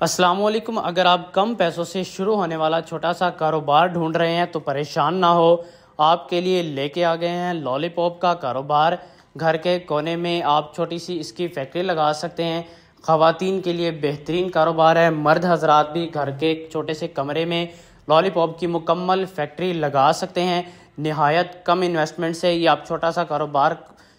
अस्सलामुअलैकुम। अगर आप कम पैसों से शुरू होने वाला छोटा सा कारोबार ढूंढ रहे हैं तो परेशान ना हो, आपके लिए लेके आ गए हैं लॉलीपॉप का कारोबार। घर के कोने में आप छोटी सी इसकी फैक्ट्री लगा सकते हैं। ख़वातीन के लिए बेहतरीन कारोबार है। मर्द हजरात भी घर के छोटे से कमरे में लॉलीपॉप की मुकम्मल फैक्ट्री लगा सकते हैं। नहायत कम इन्वेस्टमेंट से ये आप छोटा सा कारोबार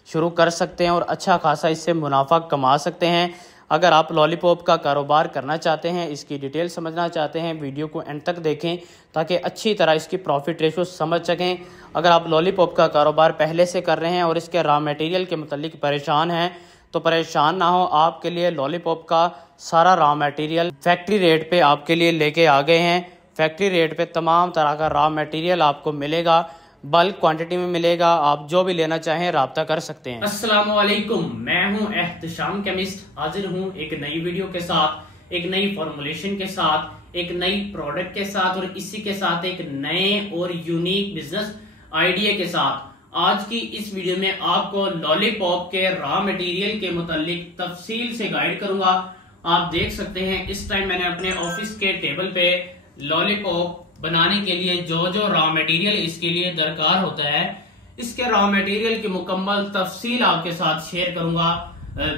शुरू कर सकते हैं और अच्छा खासा इससे मुनाफा कमा सकते हैं। अगर आप लॉलीपॉप का कारोबार करना चाहते हैं, इसकी डिटेल समझना चाहते हैं, वीडियो को एंड तक देखें ताकि अच्छी तरह इसकी प्रॉफिट रेशो समझ सकें। अगर आप लॉलीपॉप का कारोबार पहले से कर रहे हैं और इसके रॉ मटेरियल के मुतालिक परेशान हैं तो परेशान ना हो, आपके लिए लॉलीपॉप का सारा रॉ मटेरियल फैक्ट्री रेट पे आपके लिए लेके आ गए हैं। फैक्ट्री रेट पे तमाम तरह का रॉ मटेरियल आपको मिलेगा, बल्क क्वांटिटी में मिलेगा। आप जो भी लेना चाहें राब्ता कर सकते हैं। अस्सलामुअलैकुम, मैं हूं एहतशाम केमिस्ट, हाजिर हूं एक नई वीडियो के साथ, एक नई फॉर्मुलेशन के साथ, एक नई प्रोडक्ट के साथ और इसी के साथ एक नए और यूनिक बिजनेस आइडिया के साथ। आज की इस वीडियो में आपको लॉलीपॉप के रॉ मटेरियल के मुतालिक तफसील से गाइड करूंगा। आप देख सकते हैं इस टाइम मैंने अपने ऑफिस के टेबल पे लॉलीपॉप बनाने के लिए जो जो रॉ मटेरियल इसके लिए दरकार होता है, इसके रॉ मटेरियल की मुकम्मल तफसील आपके साथ शेयर करूंगा।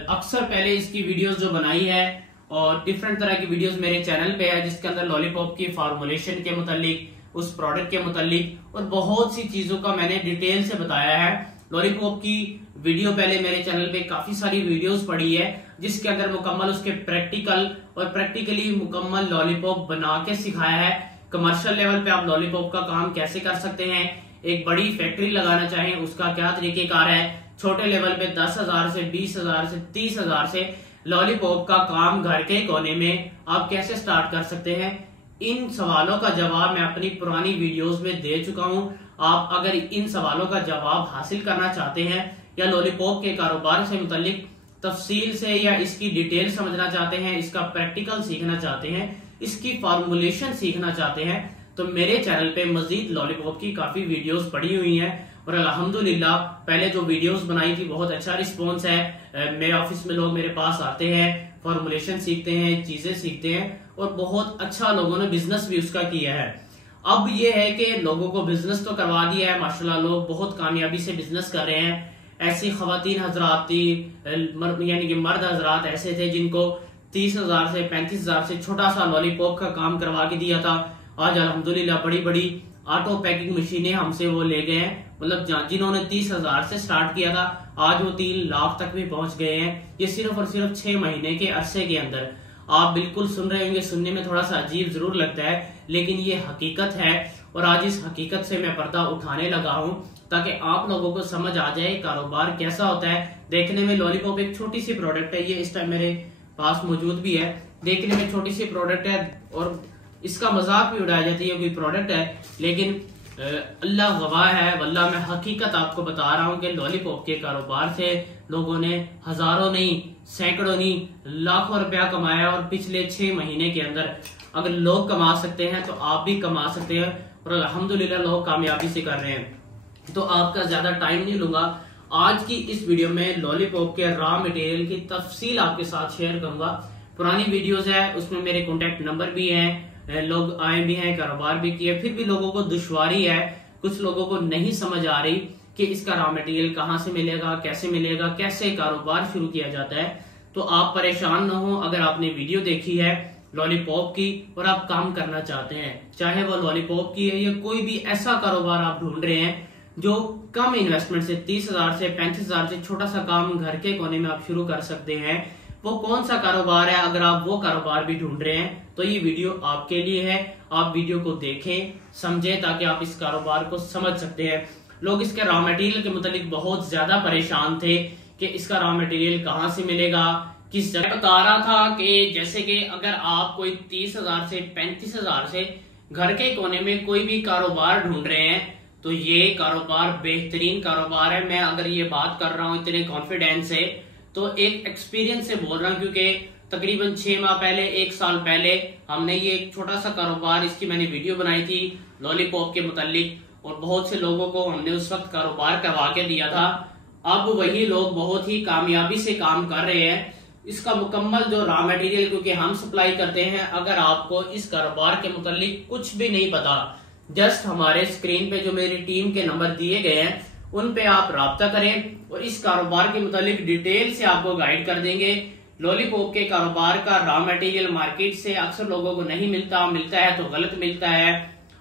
अक्सर पहले इसकी वीडियोस जो बनाई है और डिफरेंट तरह की वीडियोस मेरे चैनल पे है जिसके अंदर लॉलीपॉप की फार्मूलेशन के मुतालिक, उस प्रोडक्ट के मुतालिक और बहुत सी चीजों का मैंने डिटेल से बताया है। लॉलीपॉप की वीडियो पहले मेरे चैनल पे काफी सारी वीडियोस पड़ी है जिसके अंदर मुकम्मल उसके प्रैक्टिकल और प्रैक्टिकली मुकम्मल लॉलीपॉप बना के सिखाया है। कमर्शियल लेवल पे आप लॉलीपॉप का काम कैसे कर सकते हैं, एक बड़ी फैक्ट्री लगाना चाहें उसका क्या तरीकेकार है, छोटे लेवल पे 10,000 से 20,000 से 30,000 से लॉलीपॉप का काम घर के कोने में आप कैसे स्टार्ट कर सकते हैं, इन सवालों का जवाब मैं अपनी पुरानी वीडियोस में दे चुका हूं। आप अगर इन सवालों का जवाब हासिल करना चाहते हैं या लॉलीपॉप के कारोबार से मुतालिक तफसील से या इसकी डिटेल समझना चाहते हैं, इसका प्रैक्टिकल सीखना चाहते हैं, इसकी फॉर्मुलेशन सीखना चाहते हैं तो मेरे चैनल पे मजीद लॉलीपॉप की काफी वीडियोस पड़ी हुई हैं और अल्हम्दुलिल्लाह पहले जो वीडियोस बनाई थी बहुत अच्छा रिस्पांस है। मेरे ऑफिस में लोग मेरे पास आते हैं, फॉर्मुलेशन सीखते हैं, चीजें सीखते हैं और बहुत अच्छा लोगों ने बिजनेस भी उसका किया है। अब ये है कि लोगों को बिजनेस तो करवा दिया है माशाल्लाह, लोग बहुत कामयाबी से बिजनेस कर रहे हैं। ऐसी खवातीन हजरात थी यानी कि मर्द हजरात ऐसे थे जिनको 30,000 से 35,000 से छोटा सा लॉलीपॉप का काम करवा के दिया था। आज अल्हम्दुलिल्लाह बड़ी बड़ी ऑटो पैकिंग मशीनें हमसे वो ले गए हैं। मतलब जिन्होंने 30,000 से स्टार्ट किया था आज वो 3 लाख तक भी पहुंच गए हैं। ये सिर्फ और सिर्फ 6 महीने के अरसे के अंदर। आप बिल्कुल सुन रहे होंगे, सुनने में थोड़ा सा अजीब जरूर लगता है लेकिन ये हकीकत है और आज इस हकीकत से मैं पर्दा उठाने लगा हूँ ताकि आप लोगों को समझ आ जाए कारोबार कैसा होता है। देखने में लॉलीपॉप एक छोटी सी प्रोडक्ट है, ये इस टाइम मेरे पास मौजूद भी है। देखने में छोटी सी प्रोडक्ट है और इसका मजाक भी उड़ाया जाती है कोई प्रोडक्ट है, लेकिन अल्लाह गवाह है वल्लाह मैं हकीकत आपको बता रहा हूँ कि लॉलीपॉप के कारोबार से लोगों ने हजारों नहीं, सैकड़ों नहीं, लाखों रुपया कमाया और पिछले 6 महीने के अंदर अगर लोग कमा सकते हैं तो आप भी कमा सकते हैं और अल्हम्दुलिल्लाह लोग कामयाबी से कर रहे हैं। तो आपका ज्यादा टाइम नहीं लूंगा, आज की इस वीडियो में लॉलीपॉप के रॉ मटेरियल की तफसील आपके साथ शेयर करूंगा। पुरानी वीडियोस है उसमें मेरे कॉन्टेक्ट नंबर भी हैं, लोग आए भी हैं, कारोबार भी किए, फिर भी लोगों को दुश्वारी है, कुछ लोगों को नहीं समझ आ रही कि इसका रॉ मटेरियल कहाँ से मिलेगा, कैसे मिलेगा, कैसे कारोबार शुरू किया जाता है। तो आप परेशान न हो, अगर आपने वीडियो देखी है लॉलीपॉप की और आप काम करना चाहते हैं, चाहे वो लॉलीपॉप की है या कोई भी ऐसा कारोबार आप ढूंढ रहे हैं जो कम इन्वेस्टमेंट से 30,000 से 35,000 से छोटा सा काम घर के कोने में आप शुरू कर सकते हैं, वो कौन सा कारोबार है, अगर आप वो कारोबार भी ढूंढ रहे हैं तो ये वीडियो आपके लिए है। आप वीडियो को देखें, समझें ताकि आप इस कारोबार को समझ सकते हैं। लोग इसके रॉ मटेरियल के मुतालिक बहुत ज्यादा परेशान थे कि इसका रॉ मटेरियल कहाँ से मिलेगा, किस जगह। बता रहा था कि जैसे कि अगर आप कोई 30,000 से 35,000 से घर के कोने में कोई भी कारोबार ढूंढ रहे हैं तो ये कारोबार बेहतरीन कारोबार है। मैं अगर ये बात कर रहा हूँ इतने कॉन्फिडेंस से तो एक एक्सपीरियंस से बोल रहा हूँ, क्योंकि तकरीबन 6 माह पहले, 1 साल पहले हमने ये एक छोटा सा कारोबार, इसकी मैंने वीडियो बनाई थी लॉलीपॉप के मुतालिक और बहुत से लोगों को हमने उस वक्त कारोबार करवा के दिया था। अब वही लोग बहुत ही कामयाबी से काम कर रहे हैं। इसका मुकम्मल जो रॉ मटेरियल क्योंकि हम सप्लाई करते हैं। अगर आपको इस कारोबार के मुतालिक कुछ भी नहीं पता, जस्ट हमारे स्क्रीन पे जो मेरी टीम के नंबर दिए गए हैं उन पे आप राब्ता करें और इस कारोबार के मुतालिक डिटेल से आपको गाइड कर देंगे। लॉलीपॉप के कारोबार का रॉ मटेरियल मार्केट से अक्सर लोगों को नहीं मिलता, मिलता है तो गलत मिलता है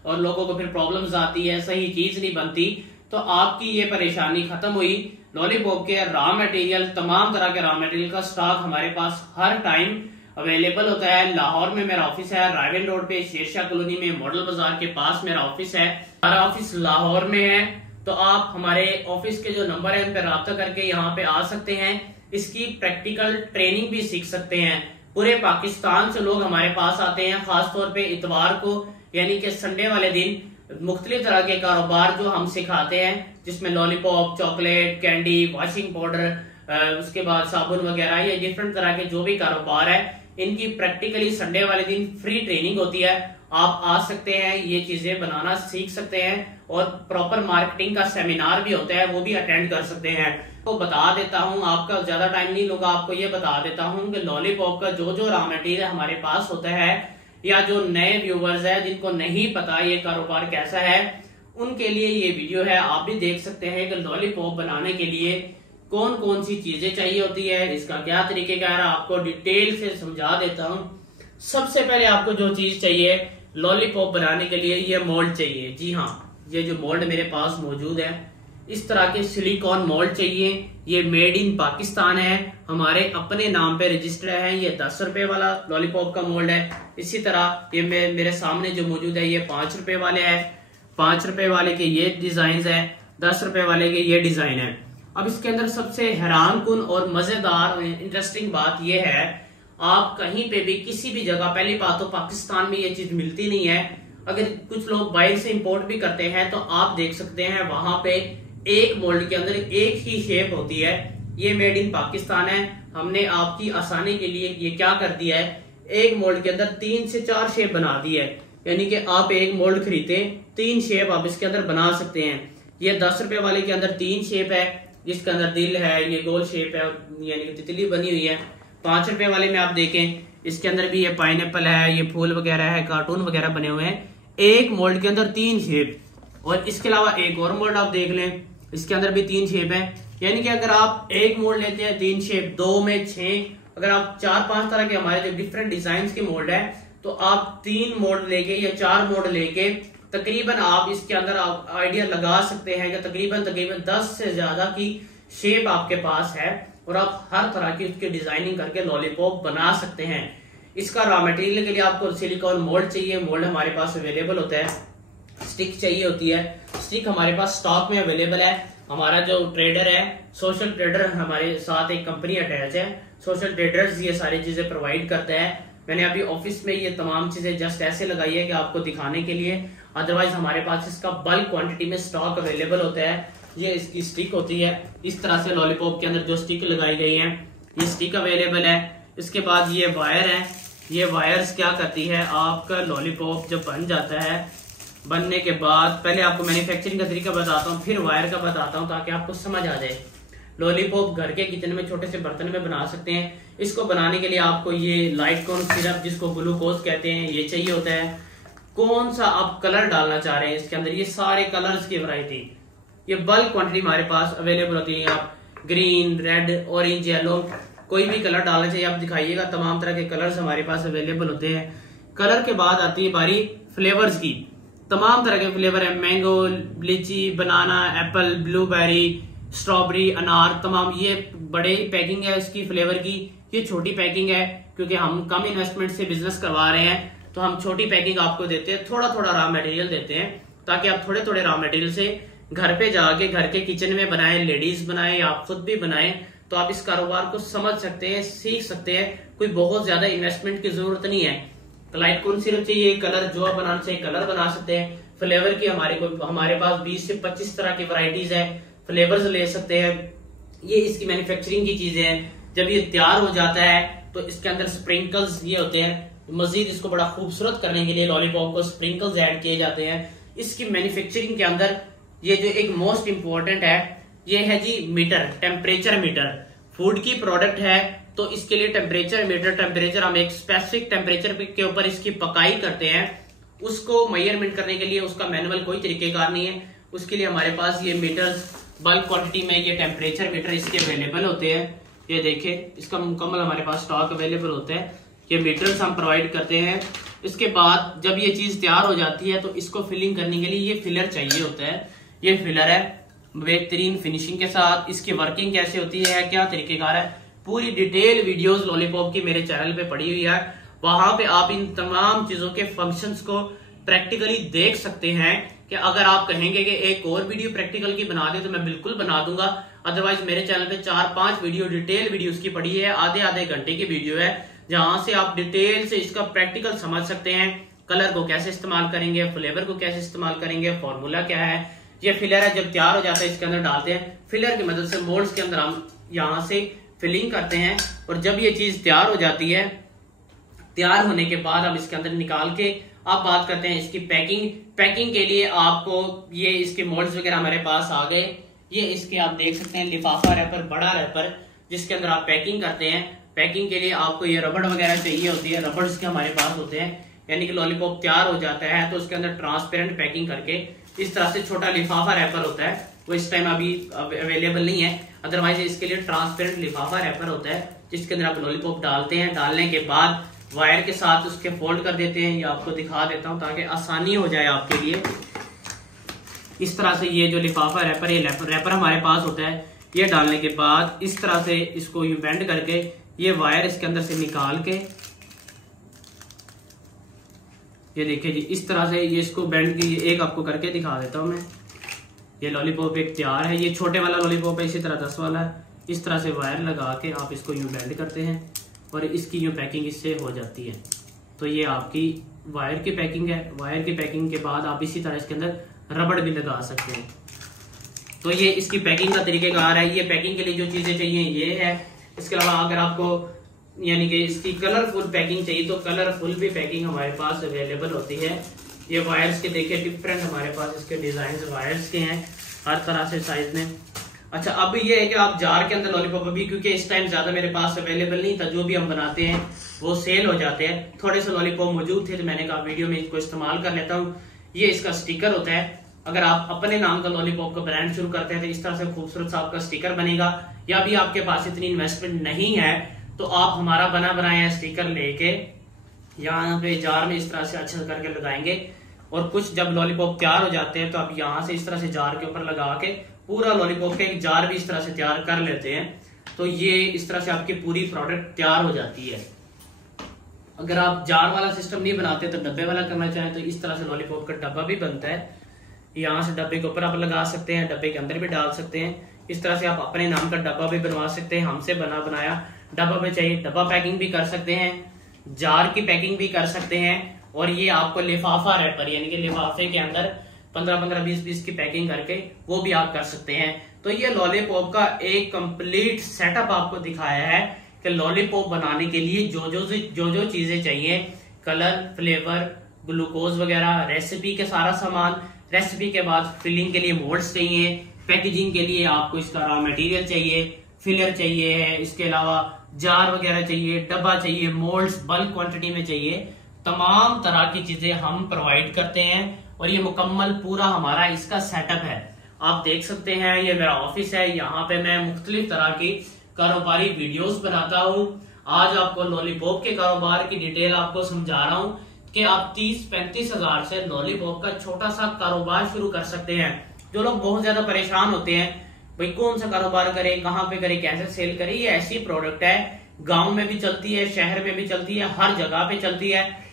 और लोगों को फिर प्रॉब्लम्स आती है, सही चीज नहीं बनती। तो आपकी ये परेशानी खत्म हुई। लॉलीपॉप के रॉ मटेरियल, तमाम तरह के रॉ मटेरियल का स्टॉक हमारे पास हर टाइम अवेलेबल होता है। लाहौर में मेरा ऑफिस है, रायवन रोड पे शेरशाह कॉलोनी में मॉडल बाजार के पास मेरा ऑफिस है। हमारा ऑफिस लाहौर में है, तो आप हमारे ऑफिस के जो नंबर है उन पर राब्ता करके यहाँ पे आ सकते हैं। इसकी प्रैक्टिकल ट्रेनिंग भी सीख सकते हैं। पूरे पाकिस्तान से लोग हमारे पास आते हैं, खासतौर पे इतवार को यानी कि संडे वाले दिन मुख्तलिफ तरह के कारोबार जो हम सिखाते हैं, जिसमें lollipop, chocolate, candy, washing powder, उसके बाद साबुन वगैरह, ये डिफरेंट तरह के जो भी कारोबार है इनकी प्रैक्टिकली संडे वाले दिन फ्री ट्रेनिंग होती है। आप आ सकते हैं, ये चीजें बनाना सीख सकते हैं और प्रॉपर मार्केटिंग का सेमिनार भी होता है, वो भी अटेंड कर सकते हैं। तो बता देता हूँ, आपका ज्यादा टाइम नहीं लूंगा, आपको ये बता देता हूँ कि लॉलीपॉप का जो जो रॉ मटेरियल हमारे पास होता है, या जो नए व्यूवर्स है जिनको नहीं पता ये कारोबार कैसा है, उनके लिए ये वीडियो है। आप भी देख सकते हैं कि लॉलीपॉप बनाने के लिए कौन कौन सी चीजें चाहिए होती है, इसका क्या तरीकेकार है, आपको डिटेल से समझा देता हूँ। सबसे पहले आपको जो चीज चाहिए लॉलीपॉप बनाने के लिए, ये मोल्ड चाहिए। जी हाँ, ये जो मोल्ड मेरे पास मौजूद है, इस तरह के सिलिकॉन मोल्ड चाहिए। ये मेड इन पाकिस्तान है, हमारे अपने नाम पे रजिस्टर्ड है। ये 10 रुपए वाला लॉलीपॉप का मोल्ड है। इसी तरह ये मेरे सामने जो मौजूद है ये 5 रुपए वाले है। 5 रुपए वाले के ये डिजाइन है, 10 रुपए वाले के ये डिजाइन है। अब इसके अंदर सबसे हैरान कुन और मजेदार इंटरेस्टिंग बात यह है, आप कहीं पे भी किसी भी जगह, पहली बात तो पाकिस्तान में ये चीज मिलती नहीं है। अगर कुछ लोग बाहर से इंपोर्ट भी करते हैं तो आप देख सकते हैं वहां पे एक मोल्ड के अंदर एक ही शेप होती है। ये मेड इन पाकिस्तान है। हमने आपकी आसानी के लिए ये क्या कर दिया है, एक मोल्ड के अंदर 3 से 4 शेप बना दी है। यानी कि आप एक मोल्ड खरीदते 3 शेप आप इसके अंदर बना सकते हैं। ये 10 रुपए वाले के अंदर 3 शेप है, जिसके अंदर दिल है, ये गोल शेप है, यानी कि तितली बनी हुई है। 5 रुपए वाले में आप देखें, इसके अंदर भी ये पाइनएप्पल है, ये फूल वगैरह है, कार्टून वगैरह बने हुए हैं। एक मोल्ड के अंदर 3 शेप, और इसके अलावा एक और मोल्ड आप देख लें, इसके अंदर भी 3 शेप है। यानी कि अगर आप एक मोल्ड लेते हैं 3 शेप, 2 में 6, अगर आप 4-5 तरह के हमारे जो डिफरेंट डिजाइन के मोल्ड है, तो आप 3 मोल्ड लेके या 4 मोल्ड लेके तकरीबन आप इसके अंदर आप आइडिया लगा सकते हैं कि तकरीबन 10 से ज्यादा की शेप आपके पास है और आप हर तरह की उसकी डिजाइनिंग करके लॉलीपॉप बना सकते हैं। इसका रॉ मटेरियल के लिए आपको सिलिकॉन मोल्ड चाहिए। मोल्ड हमारे पास अवेलेबल होता है। स्टिक चाहिए होती है, स्टिक हमारे पास स्टॉक में अवेलेबल है। हमारा जो ट्रेडर है, सोशल ट्रेडर, हमारे साथ एक कंपनी अटैच है, सोशल ट्रेडर्स ये सारी चीजें प्रोवाइड करता है। मैंने अभी ऑफिस में ये तमाम चीजें जस्ट ऐसे लगाई है कि आपको दिखाने के लिए, अदरवाइज हमारे पास इसका बल्क क्वांटिटी में स्टॉक अवेलेबल होता है। ये इसकी स्टिक होती है, इस तरह से लॉलीपॉप के अंदर जो स्टिक लगाई गई है, ये स्टिक अवेलेबल है। इसके बाद ये वायर है, ये वायर्स क्या करती है, आपका लॉलीपॉप जब बन जाता है, बनने के बाद पहले आपको मैन्युफैक्चरिंग का तरीका बताता हूँ, फिर वायर का बताता हूँ ताकि आपको समझ आ जाए। लॉलीपॉप घर के किचन में छोटे से बर्तन में बना सकते हैं। इसको बनाने के लिए आपको ये लाइट कॉर्न सिरप, जिसको ग्लूकोज कहते हैं, ये चाहिए होता है। कौन सा आप कलर डालना चाह रहे हैं इसके अंदर, ये सारे कलर्स की वैरायटी, ये बल्क क्वांटिटी हमारे पास अवेलेबल होती है। आप ग्रीन, रेड, ऑरेंज, येलो, कोई भी कलर डालना चाहिए आप दिखाइएगा। तमाम तरह के कलर्स हमारे पास अवेलेबल होते हैं। कलर के बाद आती है बारी फ्लेवर्स की। तमाम तरह के फ्लेवर है, मैंगो, लीची, बनाना, एप्पल, ब्लूबेरी, स्ट्रॉबेरी, अनार, तमाम। ये बड़े पैकिंग है इसकी फ्लेवर की, ये छोटी पैकिंग है क्योंकि हम कम इन्वेस्टमेंट से बिजनेस करवा रहे हैं, तो हम छोटी पैकिंग आपको देते हैं। थोड़ा थोड़ा रॉ मटेरियल देते हैं ताकि आप थोड़े थोड़े रॉ मटेरियल से घर पे जाके घर के किचन में बनाएं, लेडीज बनाएं, आप खुद भी बनाएं, तो आप इस कारोबार को समझ सकते हैं, सीख सकते हैं। कोई बहुत ज्यादा इन्वेस्टमेंट की जरूरत नहीं है। लाइट कौन सिर्फ चाहिए, कलर जो आप बनाना चाहिए कलर बना सकते हैं। फ्लेवर की हमारे पास 20 से 25 तरह की वैरायटीज है, फ्लेवर्स ले सकते हैं। ये इसकी मैन्युफैक्चरिंग की चीजें हैं। जब ये तैयार हो जाता है तो इसके अंदर स्प्रिंकल्स ये होते हैं, मजीद इसको बड़ा खूबसूरत करने के लिए लॉलीपॉप को स्प्रिंकल्स ऐड किए जाते हैं। इसकी मैन्युफैक्चरिंग के अंदर ये जो एक मोस्ट इंपॉर्टेंट है, ये है जी मीटर, टेम्परेचर मीटर। फूड की प्रोडक्ट है, तो इसके लिए टेम्परेचर मीटर, टेम्परेचर हम एक स्पेसिफिक टेम्परेचर के ऊपर इसकी पकाई करते हैं। उसको मेजरमेंट करने के लिए उसका मैनुअल कोई तरीकेकार नहीं है। उसके लिए हमारे पास ये मीटर्स बल्क क्वांटिटी में, ये टेम्परेचर मीटर इसके अवेलेबल होते हैं। ये देखें, इसका मुकम्मल हमारे पास स्टॉक अवेलेबल होता है। ये मीटर्स हम प्रोवाइड करते हैं। इसके बाद जब ये चीज तैयार हो जाती है तो इसको फिलिंग करने के लिए ये फिलर चाहिए होता है। ये फिलर है बेहतरीन फिनिशिंग के साथ। इसकी वर्किंग कैसे होती है, क्या तरीकेकार है, पूरी डिटेल वीडियोस लॉलीपॉप की मेरे चैनल पे पड़ी हुई है। वहां पे आप इन तमाम चीजों के फंक्शंस को प्रैक्टिकली देख सकते हैं। कि अगर आप कहेंगे कि एक और वीडियो प्रैक्टिकल की बना दे तो मैं बिल्कुल बना दूंगा। अदरवाइज मेरे चैनल पे 4-5 वीडियो डिटेल वीडियोस की पड़ी है, आधे घंटे की वीडियो है, जहां से आप डिटेल से इसका प्रैक्टिकल समझ सकते हैं। कलर को कैसे इस्तेमाल करेंगे, फ्लेवर को कैसे इस्तेमाल करेंगे, फॉर्मूला क्या है। ये फिलर है, जब तैयार हो जाता है इसके अंदर डालते हैं। फिलर की मदद से मोल्ड्स के अंदर हम यहाँ से फिलिंग करते हैं। और जब ये चीज तैयार हो जाती है, तैयार होने के बाद हम इसके अंदर निकाल के अब बात करते हैं इसकी पैकिंग। पैकिंग के लिए आपको ये इसके मोल्ड्स वगैरह हमारे पास आ गए। ये इसके आप देख सकते हैं लिफाफा रैपर, बड़ा रैपर, जिसके अंदर आप पैकिंग करते हैं। पैकिंग के लिए आपको ये रबड़ वगैरह चाहिए होती है, रबड़ के हमारे पास होते हैं। यानी कि लॉलीपॉप तैयार हो जाता है तो उसके अंदर ट्रांसपेरेंट पैकिंग करके इस तरह से छोटा लिफाफा रैपर होता है, वो इस टाइम अभी अवेलेबल नहीं है। अदरवाइज इसके लिए ट्रांसपेरेंट लिफाफा रैपर होता है जिसके अंदर आप लॉलीपॉप डालते हैं। डालने के बाद वायर के साथ उसके फोल्ड कर देते हैं। ये आपको दिखा देता हूं ताकि आसानी हो जाए आपके लिए। इस तरह से ये जो लिफाफा रैपर, ये रैपर हमारे पास होता है। ये डालने के बाद इस तरह से इसको यूं बेंड करके ये वायर इसके अंदर से निकाल के, ये देखिए जी, इस तरह से ये इसको बेंड की एक आपको करके दिखा देता हूं मैं। ये लॉलीपॉप एक तैयार है। ये छोटे वाला लॉलीपॉप है, इसी तरह 10 वाला है। इस तरह से वायर लगा के आप इसको यूं बेंड करते हैं और इसकी यूं पैकिंग इससे हो जाती है। तो ये आपकी वायर की पैकिंग है। वायर की पैकिंग के बाद आप इसी तरह इसके अंदर रबड़ भी लगा सकते हैं। तो ये इसकी पैकिंग का तरीकेकार है। ये पैकिंग के लिए जो चीजें चाहिए ये है। इसके अलावा अगर आपको यानी कि इसकी कलरफुल पैकिंग चाहिए तो कलरफुल भी पैकिंग हमारे पास अवेलेबल होती है। ये वायर्स के देखिए डिफरेंट हमारे पास इसके डिजाइन वायर्स के हैं, हर तरह से साइज में। अच्छा, अब ये है कि आप जार के अंदर लॉलीपॉप, अभी क्योंकि इस टाइम ज्यादा मेरे पास अवेलेबल नहीं था, जो भी हम बनाते हैं वो सेल हो जाते हैं। थोड़े से लॉलीपॉप मौजूद थे तो मैंने कहा वीडियो में इसको इस्तेमाल कर लेता हूँ। ये इसका स्टिकर होता है। अगर आप अपने नाम का लॉलीपॉप का ब्रांड शुरू करते हैं तो इस तरह से खूबसूरत सा आपका स्टिकर बनेगा। या भी आपके पास इतनी इन्वेस्टमेंट नहीं है तो आप हमारा बना बनाया स्टिकर लेके यहाँ पे जार में इस तरह से अच्छा करके लगाएंगे। और कुछ जब लॉलीपॉप तैयार हो जाते हैं तो आप यहाँ से इस तरह से जार के ऊपर लगा के पूरा लॉलीपॉप का एक जार भी इस तरह से तैयार कर लेते हैं। तो ये इस तरह से आपकी पूरी प्रोडक्ट तैयार हो जाती है। अगर आप जार वाला सिस्टम नहीं बनाते तो डब्बे वाला करना चाहें तो इस तरह से लॉलीपॉप का डब्बा भी बनता है। यहाँ से डब्बे के ऊपर आप लगा सकते हैं, डब्बे के अंदर भी डाल सकते हैं। इस तरह से आप अपने नाम का डब्बा भी बनवा सकते हैं। हमसे बना बनाया डब्बा में चाहिए, डब्बा पैकिंग भी कर सकते हैं, जार की पैकिंग भी कर सकते हैं। और ये आपको लिफाफा रैपर यानी कि लिफाफे के अंदर 15-15, 20-20 की पैकिंग करके वो भी आप कर सकते हैं। तो ये लॉलीपॉप का एक कंप्लीट सेटअप आपको दिखाया है कि लॉलीपॉप बनाने के लिए जो चीजें चाहिए, कलर, फ्लेवर, ग्लूकोज वगैरह, रेसिपी के सारा सामान, रेसिपी के बाद फिलिंग के लिए मोल्ड्स चाहिए, पैकेजिंग के लिए आपको इसका रॉ मटेरियल चाहिए, फिलर चाहिए है, इसके अलावा जार वगैरह चाहिए, डब्बा चाहिए, मोल्ड्स बल्क क्वांटिटी में चाहिए। तमाम तरह की चीजें हम प्रोवाइड करते हैं और ये मुकम्मल पूरा हमारा इसका सेटअप है। आप देख सकते हैं ये मेरा ऑफिस है। यहाँ पे मैं मुख्तलिफ तरह की कारोबारी वीडियोस बनाता हूँ। आज आपको लॉलीपॉप के कारोबार की डिटेल आपको समझा रहा हूँ कि आप 30-35 हजार से लॉलीपॉप का छोटा सा कारोबार शुरू कर सकते हैं। जो लोग बहुत ज्यादा परेशान होते हैं भाई कौन सा कारोबार करें, कहाँ पे करें, कैसे सेल करें, ये ऐसी प्रोडक्ट है, गांव में भी चलती है, शहर में भी चलती है, हर जगह पे चलती है।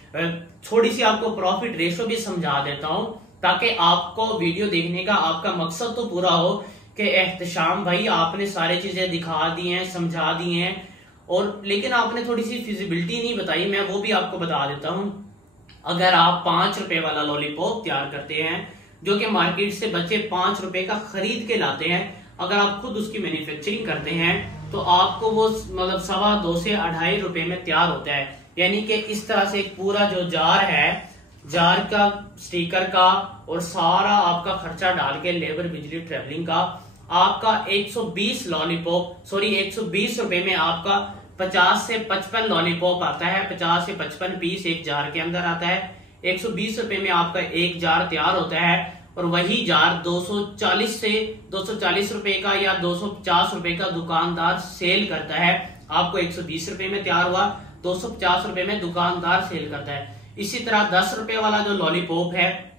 थोड़ी सी आपको प्रॉफिट रेशो भी समझा देता हूं ताकि आपको वीडियो देखने का आपका मकसद तो पूरा हो कि एहतशाम भाई आपने सारी चीजें दिखा दी हैं, समझा दी हैं, और लेकिन आपने थोड़ी सी फिजिबिलिटी नहीं बताई। मैं वो भी आपको बता देता हूं। अगर आप 5 रुपए वाला लॉलीपॉप तैयार करते हैं जो कि मार्केट से बच्चे 5 रुपए का खरीद के लाते हैं, अगर आप खुद उसकी मैन्युफैक्चरिंग करते हैं तो आपको वो मतलब 2.25 से 2.5 रुपए में तैयार होता है। यानी कि इस तरह से एक पूरा जो जार है, जार का, स्टिकर का और सारा आपका खर्चा डाल के लेबर, बिजली, ट्रेवलिंग का आपका 120 रुपए में आपका 50 से 55 लॉलीपॉप आता है, 50 से 55 पीस एक जार के अंदर आता है। 120 रुपए में आपका एक जार तैयार होता है और वही जार 240 रुपए का या 250 रुपए का दुकानदार सेल करता है। आपको 120 रुपए में तैयार हुआ, 250 रुपए में दुकानदार सेल करता है। इसी तरह 10 रुपए वाला जो लॉलीपॉप है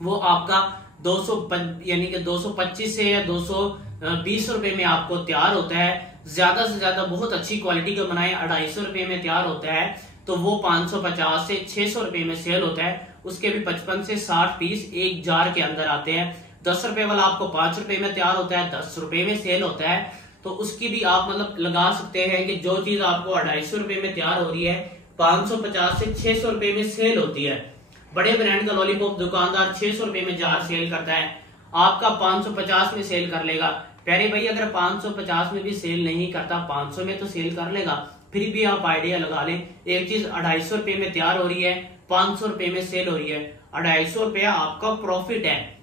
वो आपका 225 से या 220 रुपए में आपको तैयार होता है। ज्यादा से ज्यादा बहुत अच्छी क्वालिटी का बनाए 250 रुपए में तैयार होता है, तो वो 550 से 600 रुपए में सेल होता है। उसके भी 55 से 60 पीस एक जार के अंदर आते हैं। 10 रुपए वाला आपको 5 रुपए में तैयार होता है, 10 रुपए में सेल होता है। तो उसकी भी आप मतलब लगा सकते हैं कि जो चीज आपको 250 रुपए में तैयार हो रही है 550 से 600 रुपए में सेल होती है। बड़े ब्रांड का लॉलीपॉप दुकानदार 600 रुपए में जार सेल करता है, आपका 550 में सेल कर लेगा। प्यारे भाई अगर 550 में भी सेल नहीं करता 500 में तो सेल कर लेगा। फिर भी आप आइडिया लगा लें, एक चीज 250 रुपए में तैयार हो रही है, 500 रुपए में सेल हो रही है, 250 रुपया आपका प्रॉफिट है।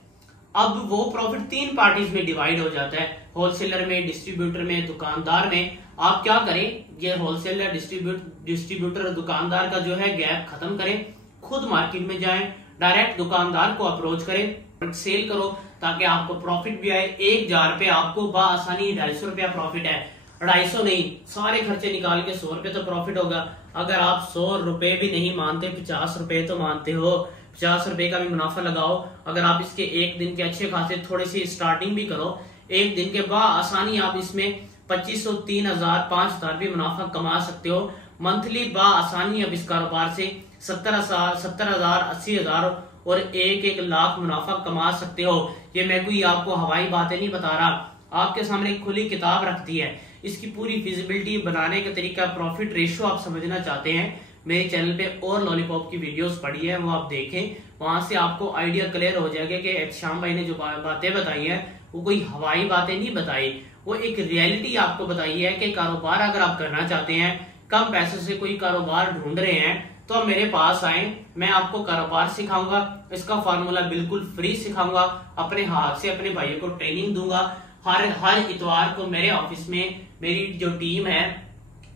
अब वो प्रॉफिट 3 पार्टीज में डिवाइड हो जाता है, होलसेलर में, डिस्ट्रीब्यूटर में, दुकानदार में। आप क्या करें, ये होलसेलर, डिस्ट्रीब्यूटर, दुकानदार का जो है गैप खत्म करें, खुद मार्केट में जाएं, डायरेक्ट दुकानदार को अप्रोच करें, सेल करो ताकि आपको प्रॉफिट भी आए। एक जार पे आपको बआसानी 250 रुपया प्रॉफिट है, 250 नहीं, सारे खर्चे निकाल के 100 रुपए तो प्रॉफिट होगा। अगर आप 100 रुपए भी नहीं मानते, 50 रुपए तो मानते हो, 50 रुपए का भी मुनाफा लगाओ। अगर आप इसके एक दिन के अच्छे खासे थोड़े सी स्टार्टिंग भी करो, एक दिन के बाद आसानी आप इसमें 2500, 3000, 5000 भी मुनाफा कमा सकते हो। मंथली आसानी अब इस कारोबार से 70,000, 80,000 और 1 लाख मुनाफा कमा सकते हो। ये मैं कोई आपको हवाई बातें नहीं बता रहा, आपके सामने एक खुली किताब रखती है। इसकी पूरी फिजिबिलिटी बनाने का तरीका, प्रॉफिट रेशियो आप समझना चाहते हैं, मेरे चैनल पे और लॉलीपॉप की वीडियोस पड़ी है, वो आप देखें, वहां से आपको आइडिया क्लियर हो जाएगा कि एहतशाम भाई ने जो बातें बताई है वो कोई हवाई बातें नहीं बताई, वो एक रियलिटी आपको बताई है कि कारोबार अगर आप करना चाहते हैं, कम पैसों से कोई कारोबार ढूंढ रहे हैं, तो आप मेरे पास आए, मैं आपको कारोबार सिखाऊंगा। इसका फार्मूला बिल्कुल फ्री सिखाऊंगा, अपने हाथ से अपने भाइयों को ट्रेनिंग दूंगा। हर इतवार को मेरे ऑफिस में मेरी जो टीम है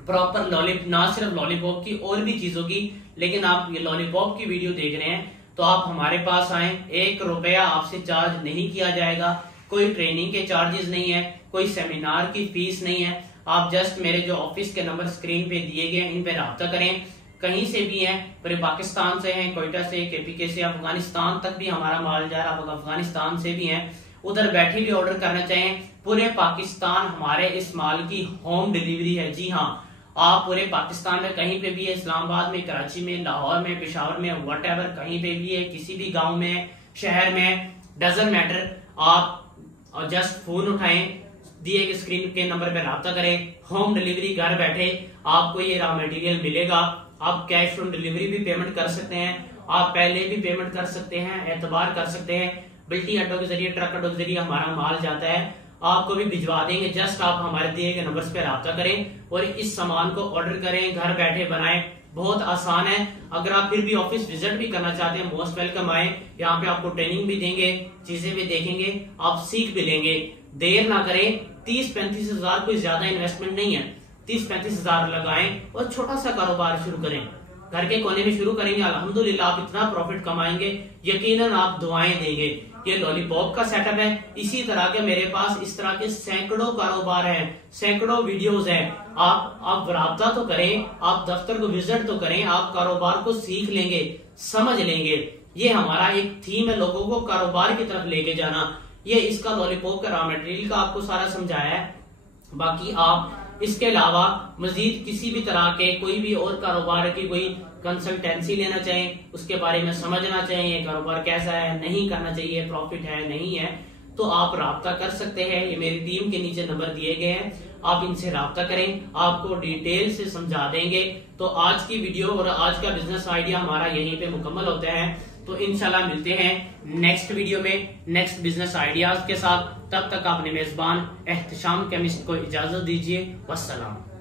प्रॉपर ना सिर्फ लॉलीपॉप की और भी चीजों की, लेकिन आप ये लॉलीपॉप की वीडियो देख रहे हैं तो आप हमारे पास आए, 1 रुपया आपसे चार्ज नहीं किया जाएगा, कोई ट्रेनिंग के चार्जेस नहीं है, कोई सेमिनार की फीस नहीं है। आप जस्ट मेरे जो ऑफिस के नंबर स्क्रीन पे दिए गए इन पे राब्ता करें। कहीं से भी हैं, पूरे पाकिस्तान से हैं, कोयटा से, केपीके से, अफगानिस्तान तक भी हमारा माल जा रहा है, आप अफगानिस्तान से भी हैं, उधर बैठे भी ऑर्डर करना चाहें, पूरे पाकिस्तान हमारे इस माल की होम डिलीवरी है। जी हाँ, आप पूरे पाकिस्तान में कहीं पे भी है, इस्लामाबाद में, कराची में, लाहौर में, पेशावर में, व्हाटएवर कहीं पे भी है, किसी भी गांव में, शहर में, डजंट मैटर, आप जस्ट फोन उठाएं, दिए गए स्क्रीन के नंबर पे राब्ता करें, होम डिलीवरी घर बैठे आपको ये रॉ मटेरियल मिलेगा। आप कैश ऑन डिलीवरी भी पेमेंट कर सकते हैं, आप पहले भी पेमेंट कर सकते हैं, एतबार कर सकते हैं, बिल्टी ऑटो के जरिए, ट्रक ऑटो के जरिए हमारा माल जाता है, आपको भी भिजवा देंगे। जस्ट आप हमारे दिए गए नंबर्स पे राब्ता करें और इस सामान को ऑर्डर करें, घर बैठे बनाएं, बहुत आसान है। अगर आप फिर भी ऑफिस विजिट भी करना चाहते हैं, मोस्ट वेलकम आए, यहाँ पे आपको ट्रेनिंग भी देंगे, चीजें भी देखेंगे, आप सीख भी लेंगे। देर ना करें, 30-35 हजार कोई ज्यादा इन्वेस्टमेंट नहीं है, 30-35 हजार लगाएं और छोटा सा कारोबार शुरू करें, घर के कोने में शुरू करेंगे, अल्हम्दुलिल्लाह आप इतना प्रॉफिट कमाएंगे, यकीनन आप दुआएं देंगे। ये लॉलीपॉप का सेटअप है, इसी तरह के मेरे पास इस तरह के सैकड़ों कारोबार हैं, सैकड़ों वीडियोस हैं। आप राब्ता तो करें, आप दफ्तर को विजिट तो करें, आप कारोबार को सीख लेंगे, समझ लेंगे। ये हमारा एक थीम है, लोगों को कारोबार की तरफ लेके जाना। ये इसका लॉलीपॉप का रॉ मटेरियल का आपको सारा समझाया है। बाकी आप इसके अलावा मजीद किसी भी तरह के कोई भी और कारोबार की कोई कंसल्टेंसी लेना चाहें, उसके बारे में समझना चाहें, ये कारोबार कैसा है, नहीं करना चाहिए, प्रॉफिट है नहीं है, तो आप राब्ता कर सकते हैं। ये मेरी टीम के नीचे नंबर दिए गए हैं, आप इनसे राब्ता करें, आपको डिटेल से समझा देंगे। तो आज की वीडियो और आज का बिजनेस आइडिया हमारा यहीं पे मुकम्मल होता है। तो इंशाल्लाह मिलते हैं नेक्स्ट वीडियो में नेक्स्ट बिजनेस आइडियाज के साथ। तब तक अपने मेजबान एहतशाम केमिस्ट को इजाजत दीजिए। वस्सलाम।